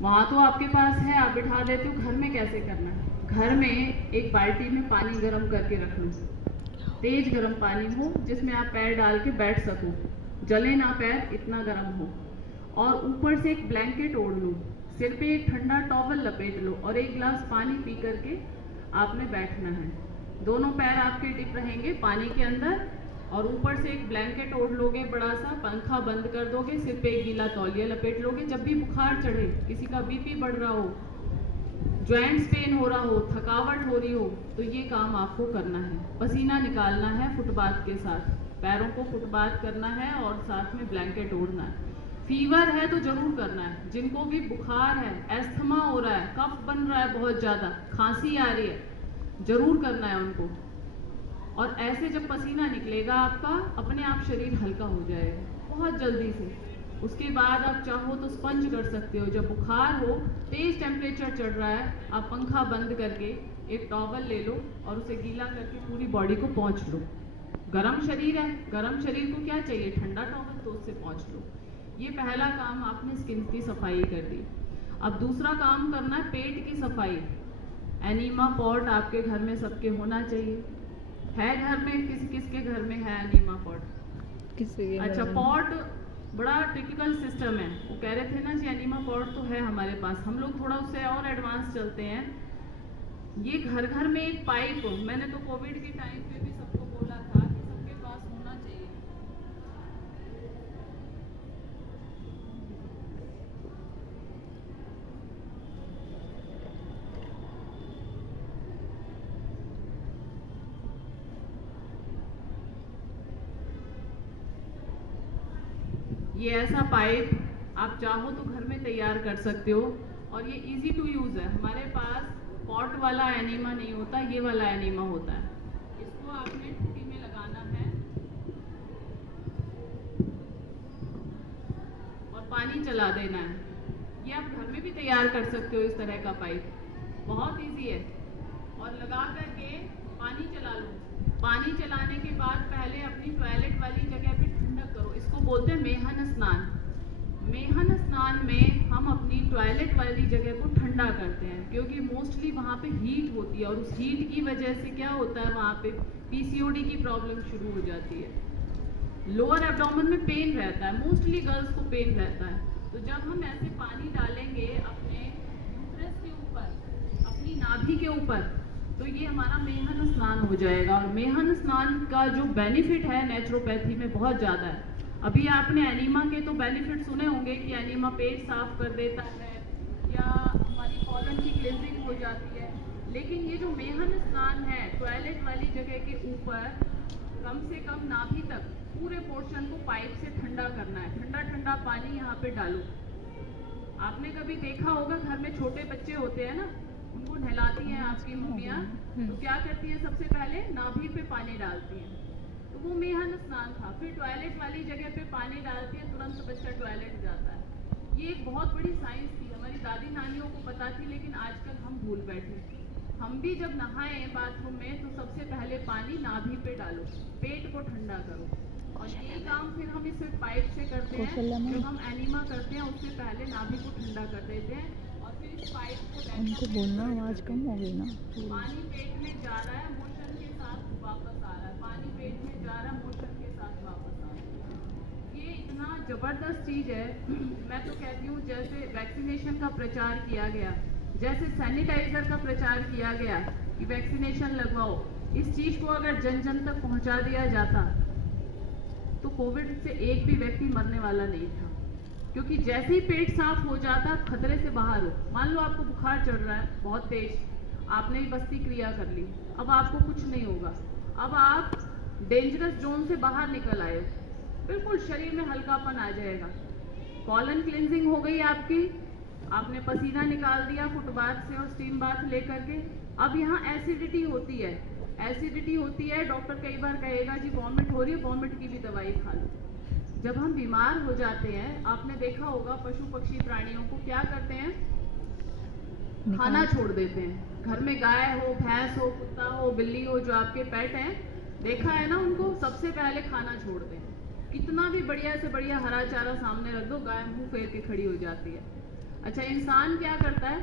वहाँ तो आपके पास है, आप बिठा देते हो। घर में कैसे करना है? घर में एक बाल्टी में पानी गर्म करके रख लो, तेज गर्म पानी हो जिसमें आप पैर डाल के बैठ सको, जले ना पैर, इतना गर्म हो। और ऊपर से एक ब्लैंकेट ओढ़ लो, सिर पे एक ठंडा टॉवल लपेट लो और एक गिलास पानी पी करके आपने बैठना है। दोनों पैर आपके डिप रहेंगे पानी के अंदर और ऊपर से एक ब्लैंकेट ओढ़ लोगे, बड़ा सा पंखा बंद कर दोगे, सिर पे एक गीला तौलिया लपेट लोगे। जब भी बुखार चढ़े, किसी का बीपी बढ़ रहा हो, जॉइंट्स पेन हो रहा हो, थकावट हो रही हो, तो ये काम आपको करना है। पसीना निकालना है फुटबाथ के साथ, पैरों को फुटबाथ करना है और साथ में ब्लैंकेट ओढ़ना है। फीवर है तो जरूर करना है। जिनको भी बुखार है, एस्थमा हो रहा है, कफ बन रहा है बहुत ज़्यादा, खांसी आ रही है, जरूर करना है उनको। और ऐसे जब पसीना निकलेगा आपका, अपने आप शरीर हल्का हो जाएगा बहुत जल्दी से। उसके बाद आप चाहो तो स्पंज कर सकते हो। जब बुखार हो, तेज टेम्परेचर चढ़ रहा है, आप पंखा बंद करके एक टॉवल ले लो और उसे गीला करके पूरी बॉडी को पोंछ लो। गरम शरीर है, गरम शरीर को क्या चाहिए? ठंडा टॉवल, तो उससे पोंछ लो। ये पहला काम, आपने स्किन की सफाई कर दी। अब दूसरा काम करना है पेट की सफाई। एनीमा पॉट आपके घर में सबके होना चाहिए। है घर में? किसके घर में है एनीमा पॉट? किसी के अच्छा, घर में। पॉट बड़ा टिपिकल सिस्टम है। वो कह रहे थे ना जी एनीमा पॉट तो है हमारे पास, हम लोग थोड़ा उससे और एडवांस चलते हैं। ये घर घर में एक पाइप, मैंने तो कोविड के टाइम पे भी सबको बोला था कि सबके पास होना चाहिए। ये ऐसा पाइप आप चाहो तो घर में तैयार कर सकते हो और ये इजी टू यूज है। हमारे पास पॉट वाला एनीमा नहीं होता, ये वाला एनीमा होता है। इसको आपने टूटी में लगाना है और पानी चला देना है। ये आप घर में भी तैयार कर सकते हो, इस तरह का पाइप बहुत इजी है। और लगा करके पानी चला लो। पानी चलाने के बाद पहले अपनी टॉयलेट वाली जगह पे ठंडक करो। इसको बोलते हैं मेहन स्नान। मेहन स्नान में हम अपनी टॉयलेट वाली जगह को ठंडा करते हैं, क्योंकि मोस्टली वहाँ पे हीट होती है और उस हीट की वजह से क्या होता है, वहाँ पे पीसीओडी की प्रॉब्लम शुरू हो जाती है। लोअर एब्डोमेन में पेन रहता है, मोस्टली गर्ल्स को पेन रहता है। तो जब हम ऐसे पानी डालेंगे अपने यूट्रस के ऊपर, अपनी नाभि के ऊपर, तो ये हमारा मेहन स्नान हो जाएगा। और मेहन स्नान का जो बेनिफिट है नेचुरोपैथी में बहुत ज़्यादा है। अभी आपने एनीमा के तो बेनिफिट सुने होंगे कि एनीमा पेट साफ कर देता है या हमारी कॉलन की क्लींजिंग हो जाती है, लेकिन ये जो मेहन स्नान है, टॉयलेट वाली जगह के ऊपर कम से कम नाभि तक पूरे पोर्शन को पाइप से ठंडा करना है। ठंडा ठंडा पानी यहाँ पे डालो। आपने कभी देखा होगा घर में छोटे बच्चे होते हैं ना, उनको नहलाती हैं आपकी मम्मियाँ, तो क्या करती है, सबसे पहले नाभि पे पानी डालती हैं, तो वो मेहन स्नान था। फिर टॉयलेट वाली जगह पे पानी डालती है, तुरंत बच्चा टॉयलेट जाता है। ये एक बहुत बड़ी साइंस थी, हमारी दादी नानियों को पता थी, लेकिन आजकल हम भूल बैठे। हम भी जब नहाएं बाथरूम में तो सबसे पहले पानी नाभि पे डालो, पेट को ठंडा करो। और यही काम फिर हम इस पाइप से करते हैं। जब हम एनीमा करते हैं उससे पहले नाभि को ठंडा कर देते हैं और फिर इस पाइप को उनको बोलना आवाज़ कम हो गई ना। पानी पेट में जा रहा है, मोशन के साथ वापस आ रहा है, पानी पेट में जा रहा है, मोशन के साथ वापस आ रहा है। ये इतना ज़बरदस्त चीज़ है। मैं तो कहती हूँ जैसे वैक्सीनेशन का प्रचार किया गया, जैसे सैनिटाइजर का प्रचार किया गया कि वैक्सीनेशन लगवाओ, इस चीज़ को अगर जन जन तक पहुँचा दिया जाता तो कोविड से एक भी व्यक्ति मरने वाला नहीं था। क्योंकि जैसे ही पेट साफ हो जाता, खतरे से बाहर हो, मान लो आपको बुखार चढ़ रहा है बहुत तेज, आपने बस्ती क्रिया कर ली, अब आपको कुछ नहीं होगा, अब आप डेंजरस जोन से बाहर निकल आए, बिल्कुल शरीर में हल्कापन आ जाएगा, कॉलन क्लींजिंग हो गई आपकी, आपने पसीना निकाल दिया फुटबाथ से और स्टीम बाथ लेकर के। अब यहाँ एसिडिटी होती है, एसिडिटी होती है, डॉक्टर कई बार कहेगा जी वॉमिट हो रही है, वॉमिट की भी दवाई खा लो। जब हम बीमार हो जाते हैं, आपने देखा होगा पशु पक्षी प्राणियों को क्या करते हैं, खाना छोड़ देते हैं। घर में गाय हो, भैंस हो, कुत्ता हो, बिल्ली हो, जो आपके पेट हैं, देखा है ना, उनको सबसे पहले खाना छोड़ दें। कितना भी बढ़िया से बढ़िया हरा चारा सामने रख दो, गाय मुंह फेर के खड़ी हो जाती है। अच्छा, इंसान क्या करता है?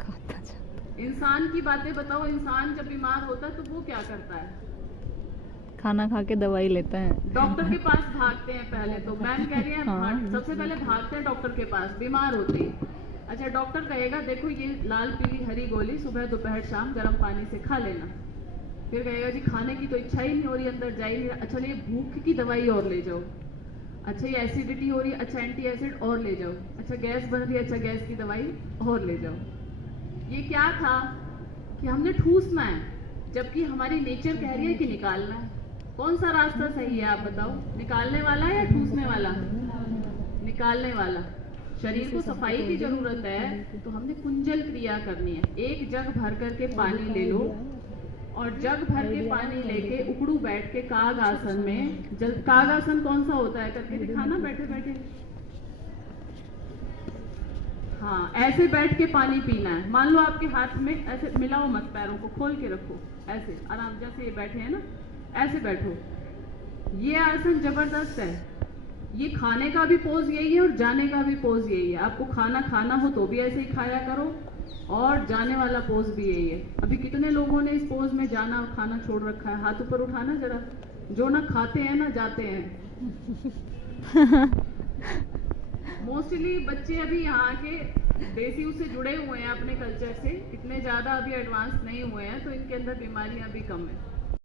खाता जाता। इंसान की बातें बताओ। इंसान जब बीमार होता है तो वो क्या करता है? खाना खा के दवाई लेता है। डॉक्टर के पास भागते हैं पहले तो। मैम कह रही है हाँ। सबसे पहले भागते हैं डॉक्टर के पास बीमार होते ही। अच्छा, डॉक्टर कहेगा देखो ये लाल पीली हरी गोली सुबह दोपहर शाम गर्म पानी से खा लेना। फिर कहेगा जी खाने की तो इच्छा ही नहीं हो रही, अंदर जा ही नहीं रहा। अच्छा, ये भूख की दवाई और ले जाओ। अच्छा, ये एसिडिटी हो रही है, अच्छा एंटी एसिड और ले जाओ। अच्छा, गैस बन रही है, अच्छा गैस की दवाई और ले जाओ। ये क्या था कि हमने ठूसना है, जबकि हमारी नेचर कह रही है कि निकालना है। कौन सा रास्ता सही है आप बताओ? निकालने वाला है या ठूसने वाला? निकालने वाला। शरीर को सफाई की जरूरत है तो हमने कुंजल क्रिया करनी है। एक जग भर करके पानी ले लो और जग भर के पानी लेके उकड़ू बैठ के काग आसन में। काग आसन कौन सा होता है करके दिखाना बैठे बैठे। हाँ, ऐसे बैठ के पानी पीना है। मान लो आपके हाथ में ऐसे मिलाओ मत, पैरों को खोल के रखो ऐसे आराम, जैसे ये बैठे हैं ना ऐसे बैठो। ये आसन जबरदस्त है। ये खाने का भी पोज यही है और जाने का भी पोज यही है। आपको खाना खाना हो तो भी ऐसे ही खाया करो और जाने वाला पोज भी यही है। अभी कितने लोगों ने इस पोज में जाना और खाना छोड़ रखा है? हाथ ऊपर उठाना जरा। जो ना खाते हैं ना जाते हैं। मोस्टली बच्चे अभी यहाँ के देसी उससे जुड़े हुए हैं अपने कल्चर से, इतने ज्यादा अभी एडवांस नहीं हुए हैं, तो इनके अंदर बीमारियां भी कम है।